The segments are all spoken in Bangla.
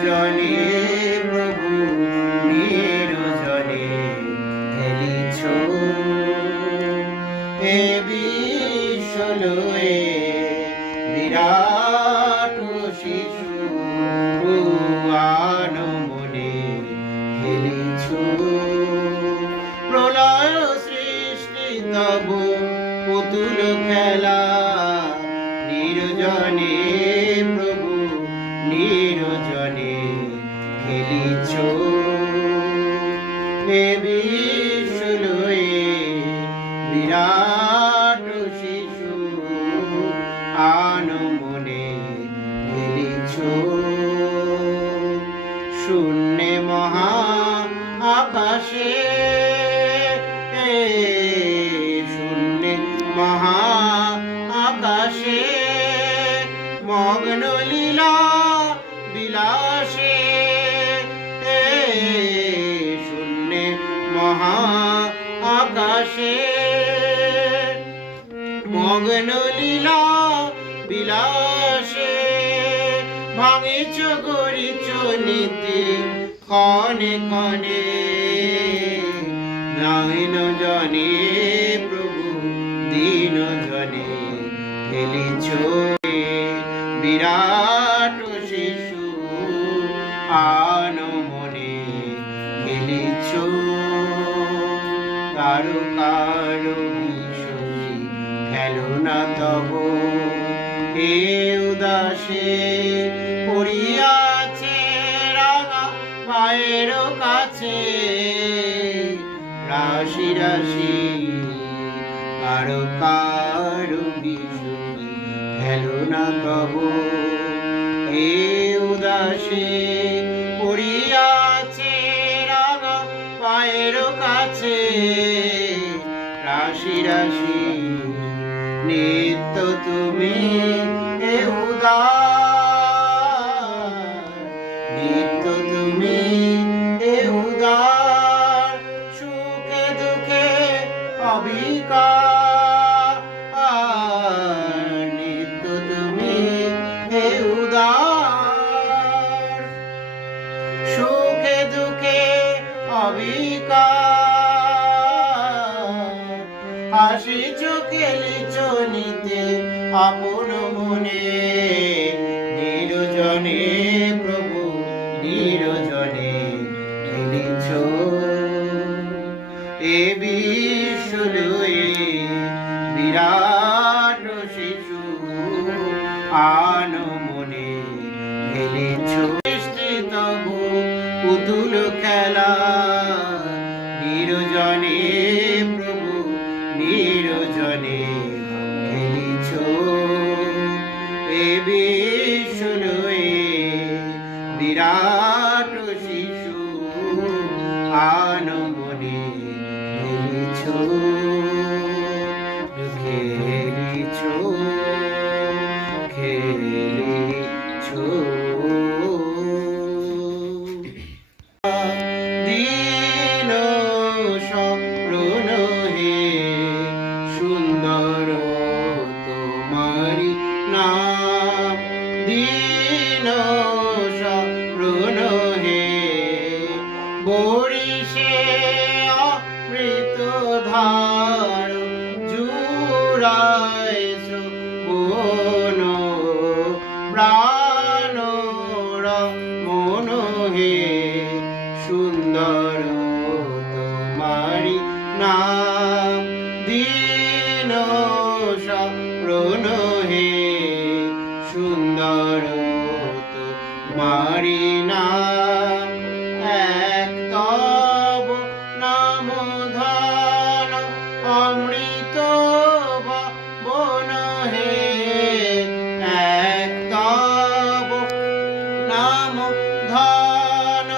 নির্জনে প্রভু নির্জনে খেলিছ এ বিশ্বলয়ে বিরাট শিশু আনমনে খেলিছ প্রলয় সৃষ্টি তব পুতুল খেলা নির্জনে প্রভু নির্জনে খেলিছ এ বিশ্বলয়ে বিরাট শিশু আনমনে খেলিছ শূন্যে মহা আকাশে শূন্যে মহা আকাশে মগ্ন লীলা বিলাসে শূন্যে মহা আকাশে মগ্ন লীলা বিলাসে ভাঙিছ গড়িছ নীতি ক্ষণে ক্ষণে নয়ন জনে প্রভু দীন জনে খেলিছ বিরাট শিশু আনমনে খেলিছ কারো কারো বিষয়ী খেলনা তব এ উদাসে পড়িয়াছে রাঙা পায়ের কাছে রাশি রাশি কারো কারো বিষয়ী খেলনা তব এ উদাসে পড়িয়াছে রাঙা পায়ের কাছে রাশি রাশি নিত্য তুমি এ উদার নিত্য তুমি এ উদার সুখে দুঃখে অবিকার নিত্য তুমি এ উদার সুখে দুঃখে অবিকার হাসিছ খেলিছ নিতে আপন মনে নির্জনে প্রভু নির্জনে খেলিছ এ বিশ্বলয়ে বিরাট শিশু আনমনে খেলিছ তব পুতুল খেলা নির্জনে প্রভু নির্জনে খেলিছ এ বিশ্বলয়ে বিরাট শিশু আনমনে খেলিছ খেলিছ খেলিছ দীন স্মরণ হে সুন্দর তোমারি নাম দীন স্মরণ হে বরিষে অমৃত ধার জুড়াইছ বন প্রাণ মন হে সুন্দর তোমারি নাম দীন স্মরণ হে সুন্দর তোমারি নাম এক তব নাম ধন অমৃত বন হে এক তব নাম ধন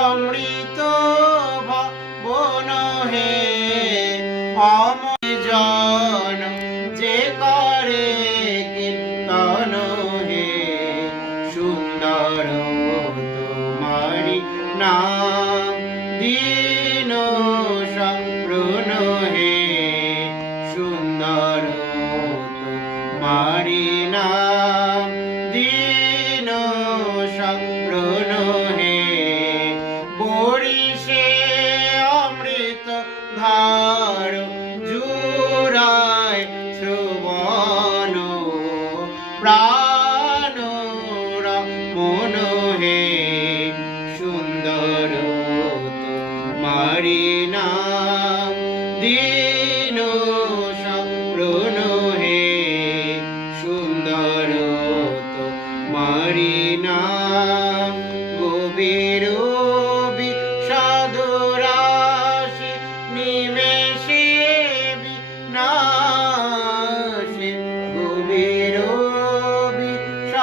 অমৃত বন হে অমজন যে করে কীর্তন হে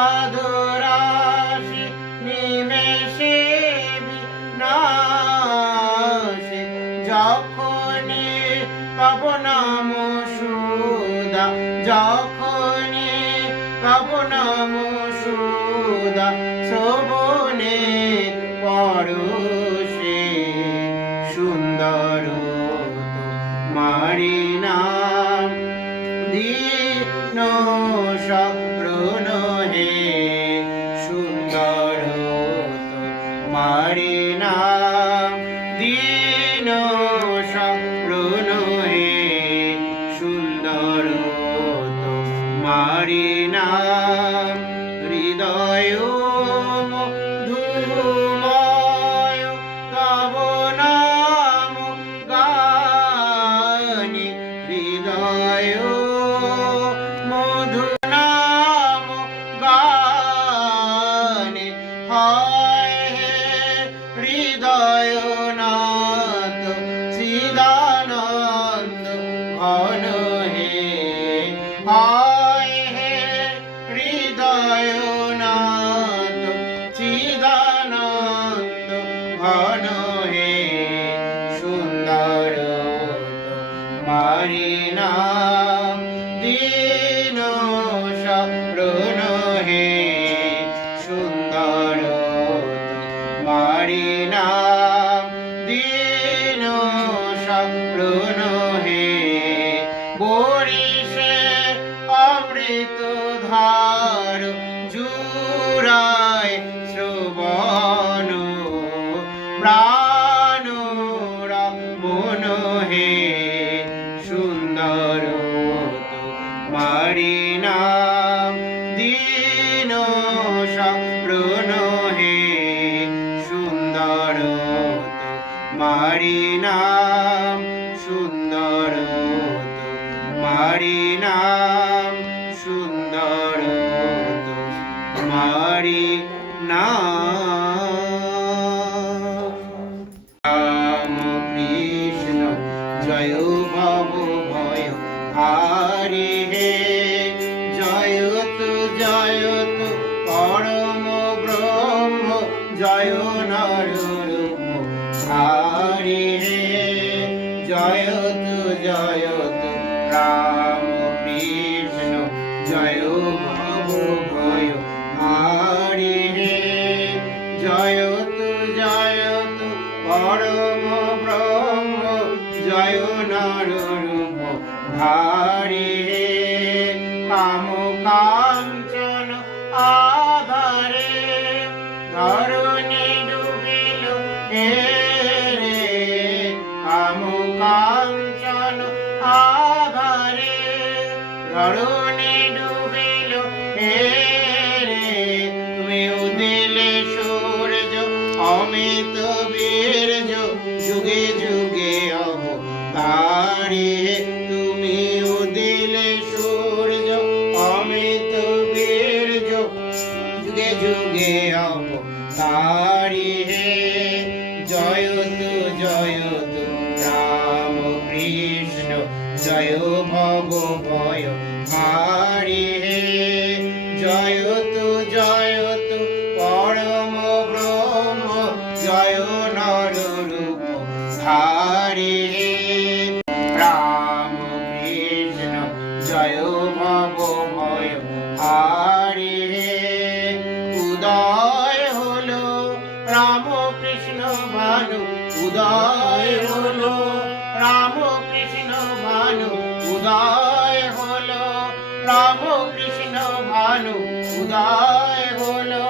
সাধুরাশি নিমেষে বিনাশে যখনই পাব নাম সুধা যখনই পাব নাম সুধা শ্রবণে পরশে সুন্দর তোমারি নাম দীন শরণ হে সুন্দর তোমারি নাম দীন শরণ হে সুন্দর তোমারি নাম হৃদয় মধুময় তব নাম গানি হৃদয় মধু নাম গানি হয় হৃদয় নাথ চিদানন্দ ঘন হে হয় হৃদয় নাথ চিদানন্দ ঘন হে সুন্দর তোমারি নাম দীন শরণ হে সুন্দর তোমারি নাম দীন শরণ হে বরিষে অমৃত ধার জুড়ায় শ্রবণ প্রাণ মন হে সুন্দর তোমারি নাম দীন শরণ হে সুন্দর তোমারি নাম সুন্দর তোমারি নাম সুন্দর তোমারি নাম রাম কৃষ্ণ জয় ভব ভয় হারি হে জয়তু জয়তু পরম ব্রহ্ম জয় নররূপ হারি হে জয়তু জয়তু রাম কৃষ্ণ জয় ভব ভয় হারি হে জয়তু জয়তু পরম ব্রহ্ম জয় নররূপ ধারি হে কাম কাঞ্চন আধারে ধরণী ডুবিল হে রে কাম কাঞ্চন আধারে ধরণী ডুবিল হে রে তুমি উদিলে সূর্য অমিত বীর্য যুগে যুগে অবতারি তুমি উদিলে সূর্য অমিত বীর্য যুগে যুগে অবতারি হে জয়তু জয়তু রাম কৃষ্ণ জয় ভব ভয় হারি হে জয়তু জয়তু পরম ব্রহ্ম জয় নররূপ ধারি হে রাম কৃষ্ণ জয় ভব ভয় হারি হে উদয় হলো রাম কৃষ্ণ ভানু উদয় হলো রাম কৃষ্ণ ভানু উদয় হলো রাম কৃষ্ণ ভানু উদয় হলো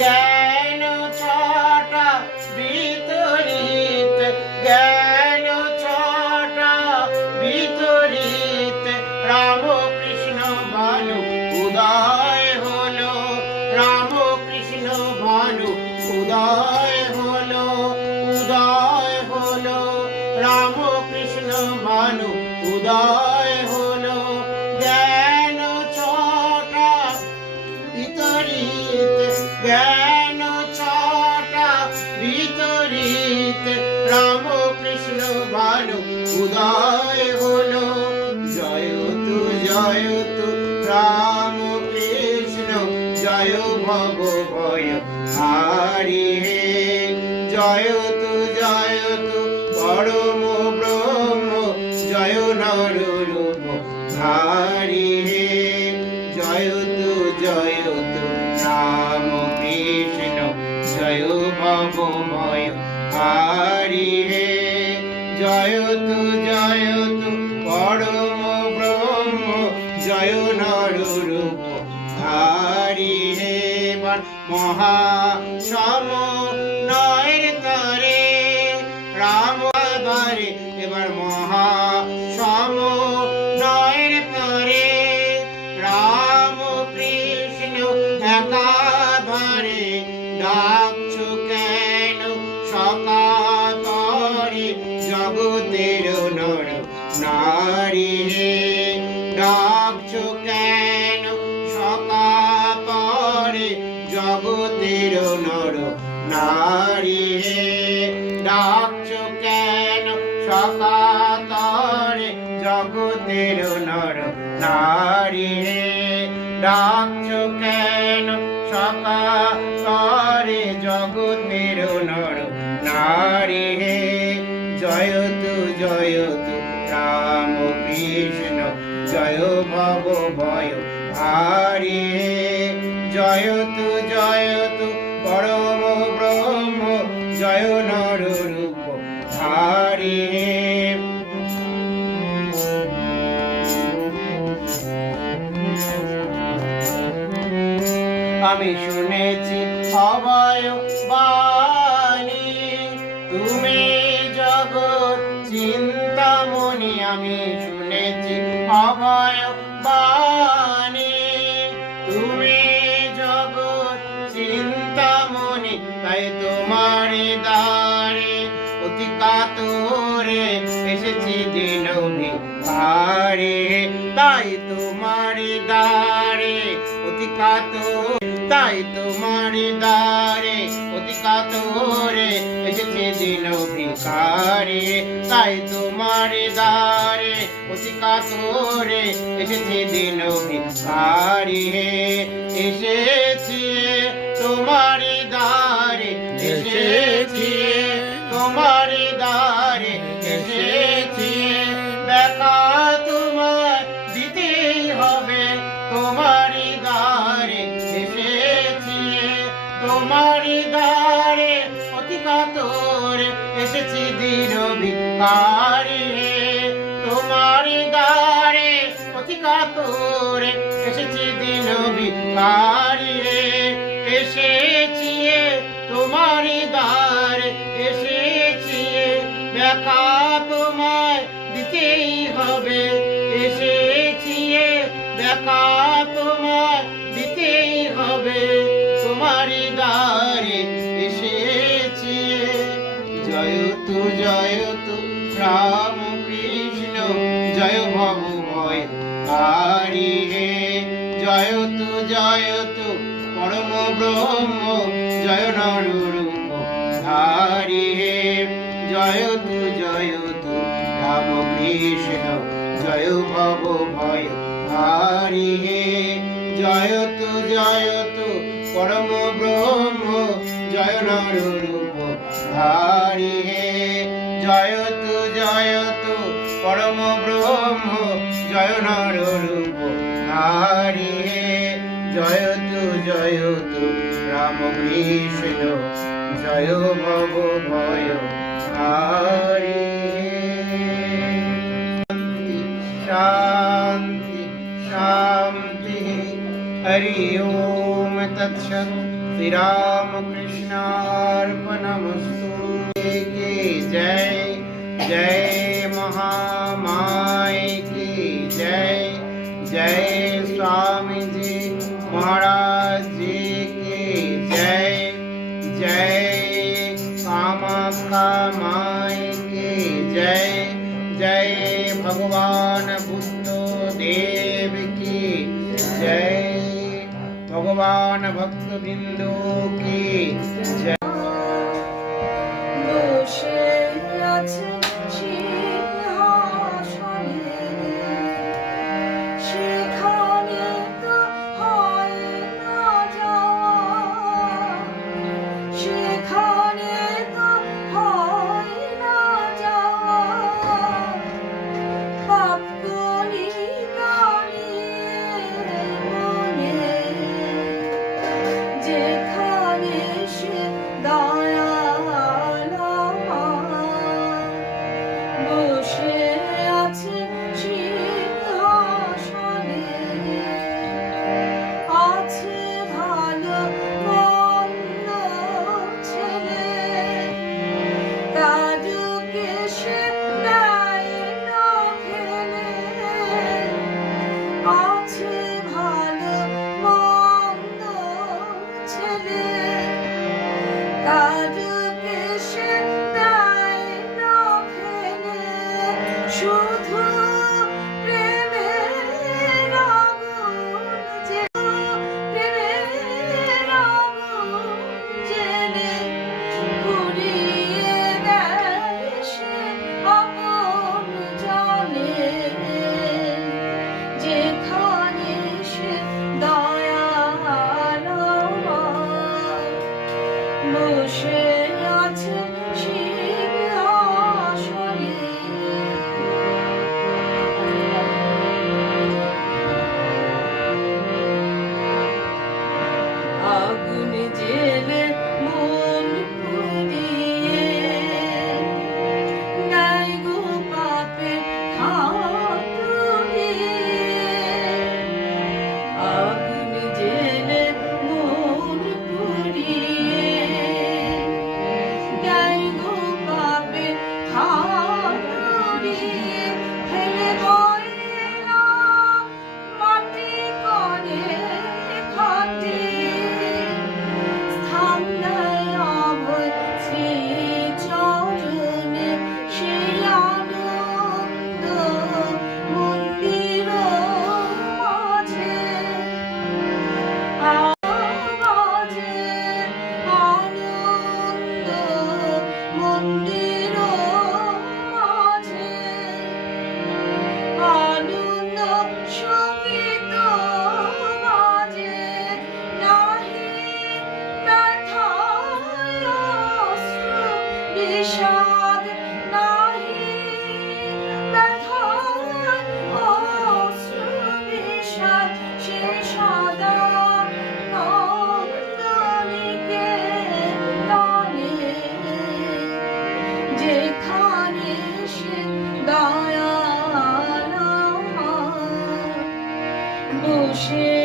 জ্ঞান ছটা বিতরিত জ্ঞান ছটা বিতরিত রাম কৃষ্ণ ভানু উদয় হলো রাম কৃষ্ণ ভানু উদয় হলো রাম কৃষ্ণ ভানু উদয় হলো জ্ঞান ছটা বিতরিত জ্ঞান ছটা বিতরিত রাম কৃষ্ণ ভানু উদয় হলো জয়তু জয়তু রাম কৃষ্ণ জয় জয় ভব ভয় হারি হে জয় তু পরম ব্রহ্ম জয় নর রূপ ধারি হে জয় তু রাম কৃষ্ণ জয় ভবময় হারি হে জয় তু পরম ব্রহ্ম জয় নর রূপ ধারি হে মহা সম নয়ের তরে রাম বারে এবার মহা সম নয়ের পরে রাম কৃষ্ণ একাধারে ডাকছো কেন সকাতরে জগতের নর নারী হে ডাকছো কেন সকাতরে জগতের নর নারী হে ডাকছো কেন সকাতরে জগতের নর নারী হে ডাকছো কেন সকাতরে জগতের নর নারী হে জয় তু রাম কৃষ্ণ জয় ভব ভয় হারি হে জয় তু পরম ব্রহ্ম জয় নর রূপ ধারি হে আমি শুনেছি অভয় বাণী তুমি জগৎ চিন্তামণি আমি শুনেছি অভয় বাণী তুমি জগৎ চিন্তামণি তাই তোমার দ্বারে অতি কাতরে এসেছি দিন ভিখারি তাই তোমার দ্বারে অতি কাতরে তাই তোমার দ্বারে অতি কাতরে এসেছি দিন ভিখারি তাই তোমার দ্বারে অতি কাতরে এসেছি দিন ভিখারি এসেছি তোমার দ্বারে এসেছি তোমার দ্বারে এসেছি দেখা তোমার দিতেই হবে তোমার দ্বারে এসেছি তোমার দ্বারে অতি কাতরে এসেছি দিন ভিখারি তোমার দ্বারে অতি কাতরে এসেছি দিন ভিখারি এসেছি তোমার দ্বারে এসেছি দেখা তোমায় দিতেই হবে এসেছি দেখা তোমায় দিতেই হবে তোমার দ্বারে এসেছি জয় তু রাম কৃষ্ণ জয় ভব ভয় হারি হে জয় তু পরম ব্রহ্ম জয় নর রূপ ধারি হে জয় তু রাম কৃষ্ণ জয় ভব ভয় হারি হে জয় তু পরম ব্রহ্ম জয় নর রূপ ধারি হে জয় তু পরম ব্রহ্ম জয় নর রূপ ধারি হে জয় তু রাম কৃষ্ণ জয় ভব ভয় হারি শান্তি শান্তি हरि ओम तत्सत् श्री राम कृष्णार्पणमस्तु की जय जय महामाई की जय जय स्वामी जी महाराज जी की जय जय कामाख्या माई की जय जय भगवान बुद्ध देव की जय भगवान भक्त बिंदु की जय সেখানে তো হয় না যেখানে সে দয়াল বসে আছে সিংহাসনে, আছে ভালো মন্দ ছেলে, কাজুকে সে দেয় না ফেলে, আছে ভালো মন্দ ছেলে, কাজুকে সে দেয় না ফেলে, শুধু প্রেমের আগুন প্রেমের আগুন জেলে পুড়িয়ে দেয় সে আপন জনে, যেখানে সে দয়াল বসে আছে সিংহাসনে। আগুন জেলে মন পুড়িয়ে নেয় গো পাপে হাতুড়িয়ে, আগুন জেলে মন পুড়িয়ে নেয় গো পাপে হাতুড়িয়ে, ফেলে ময়লা মাটি করে খাটি, স্থান দেয় অভয় শ্রীচরণে, সেই আনন্দ মন্দির মাঝে, মাঝে আনন্দ মন্দির মাঝে, আনন্দ সঙ্গীত বাজে, নাহি ব্যথায় অশ্রু বিষাদ, নাহি ব্যথায় অশ্রু বিষাদ, সে সদা নন্দনিকে টানে, যেখানে সে দয়াল বসে